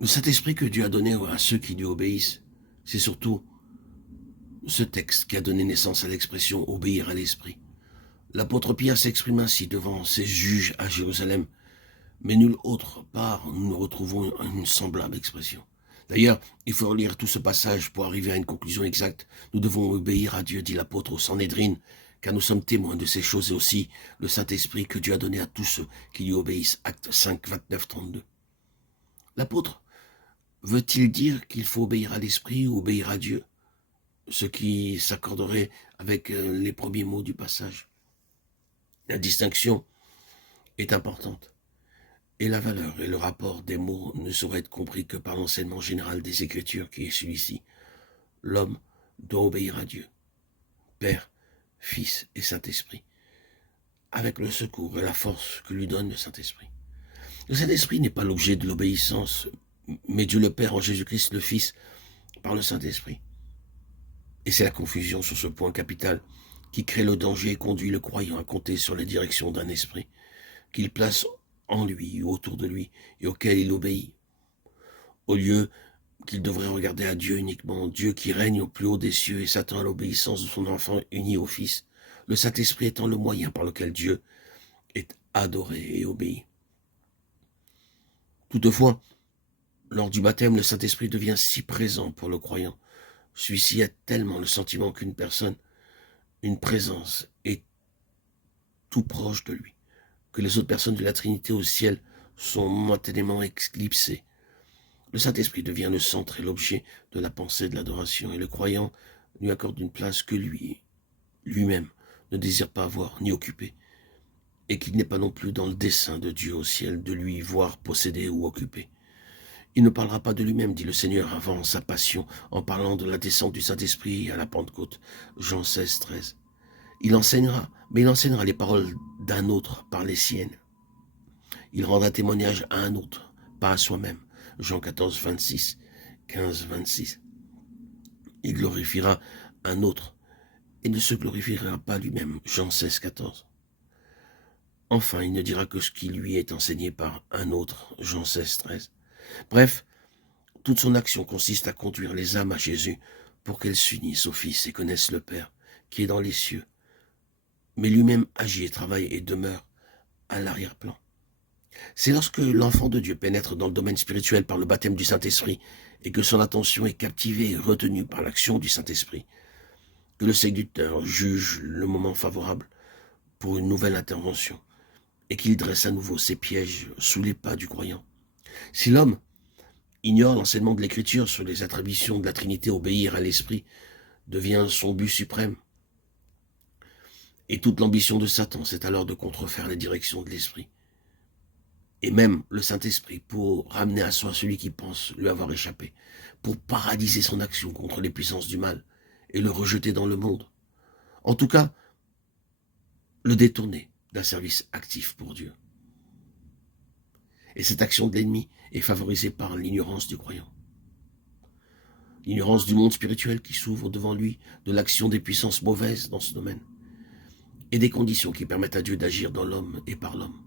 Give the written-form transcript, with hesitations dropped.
Le Saint-Esprit que Dieu a donné à ceux qui lui obéissent, c'est surtout ce texte qui a donné naissance à l'expression « obéir à l'Esprit ». L'apôtre Pierre s'exprime ainsi devant ses juges à Jérusalem, mais nulle autre part nous ne retrouvons une semblable expression. D'ailleurs, il faut relire tout ce passage pour arriver à une conclusion exacte. Nous devons obéir à Dieu, dit l'apôtre au Sanhédrin, car nous sommes témoins de ces choses et aussi le Saint-Esprit que Dieu a donné à tous ceux qui lui obéissent. Actes 5, 29, 32. L'apôtre veut-il dire qu'il faut obéir à l'Esprit ou obéir à Dieu? Ce qui s'accorderait avec les premiers mots du passage. La distinction est importante. Et la valeur et le rapport des mots ne sauraient être compris que par l'enseignement général des Écritures qui est celui-ci. L'homme doit obéir à Dieu, Père, Fils et Saint-Esprit, avec le secours et la force que lui donne le Saint-Esprit. Le Saint-Esprit n'est pas l'objet de l'obéissance, mais Dieu le Père en Jésus-Christ le Fils par le Saint-Esprit. Et c'est la confusion sur ce point capital qui crée le danger et conduit le croyant à compter sur les directions d'un esprit qu'il place en lui ou autour de lui et auquel il obéit, au lieu qu'il devrait regarder à Dieu uniquement, Dieu qui règne au plus haut des cieux et s'attend à l'obéissance de son enfant uni au Fils, le Saint-Esprit étant le moyen par lequel Dieu est adoré et obéi. Toutefois, lors du baptême, le Saint-Esprit devient si présent pour le croyant. Celui-ci a tellement le sentiment qu'une personne, une présence est tout proche de lui, que les autres personnes de la Trinité au ciel sont momentanément éclipsées. Le Saint-Esprit devient le centre et l'objet de la pensée de l'adoration, et le croyant lui accorde une place que lui-même, ne désire pas avoir ni occuper, et qu'il n'est pas non plus dans le dessein de Dieu au ciel de lui voir posséder ou occuper. Il ne parlera pas de lui-même, dit le Seigneur avant sa passion, en parlant de la descente du Saint-Esprit à la Pentecôte. Jean 16, 13. Il enseignera, mais il enseignera les paroles d'un autre par les siennes. Il rendra témoignage à un autre, pas à soi-même. Jean 14, 26, 15, 26. Il glorifiera un autre et ne se glorifiera pas lui-même. Jean 16, 14. Enfin, il ne dira que ce qui lui est enseigné par un autre. Jean 16, 13. Bref, toute son action consiste à conduire les âmes à Jésus pour qu'elles s'unissent au Fils et connaissent le Père qui est dans les cieux. Mais lui-même agit et travaille et demeure à l'arrière-plan. C'est lorsque l'enfant de Dieu pénètre dans le domaine spirituel par le baptême du Saint-Esprit et que son attention est captivée et retenue par l'action du Saint-Esprit que le séducteur juge le moment favorable pour une nouvelle intervention et qu'il dresse à nouveau ses pièges sous les pas du croyant. Si l'homme ignore l'enseignement de l'Écriture sur les attributions de la Trinité, obéir à l'Esprit devient son but suprême. Et toute l'ambition de Satan, c'est alors de contrefaire les directions de l'Esprit. Et même le Saint-Esprit pour ramener à soi celui qui pense lui avoir échappé, pour paralyser son action contre les puissances du mal et le rejeter dans le monde. En tout cas, le détourner d'un service actif pour Dieu. Et cette action de l'ennemi est favorisée par l'ignorance du croyant. L'ignorance du monde spirituel qui s'ouvre devant lui, de l'action des puissances mauvaises dans ce domaine, et des conditions qui permettent à Dieu d'agir dans l'homme et par l'homme.